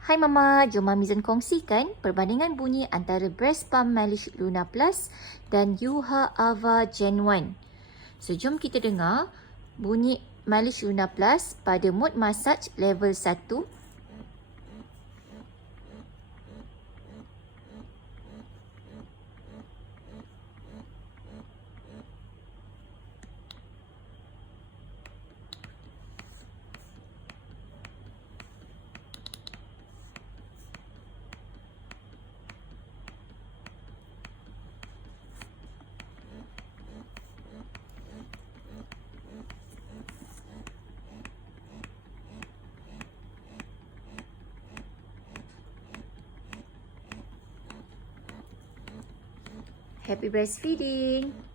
Hai Mama, jom Mami Zan kongsikan perbandingan bunyi antara breast pump Malish Luna Plus dan Youha Ava Gen 1. So, jom kita dengar bunyi Malish Luna Plus pada mod massage level 1. Happy breastfeeding!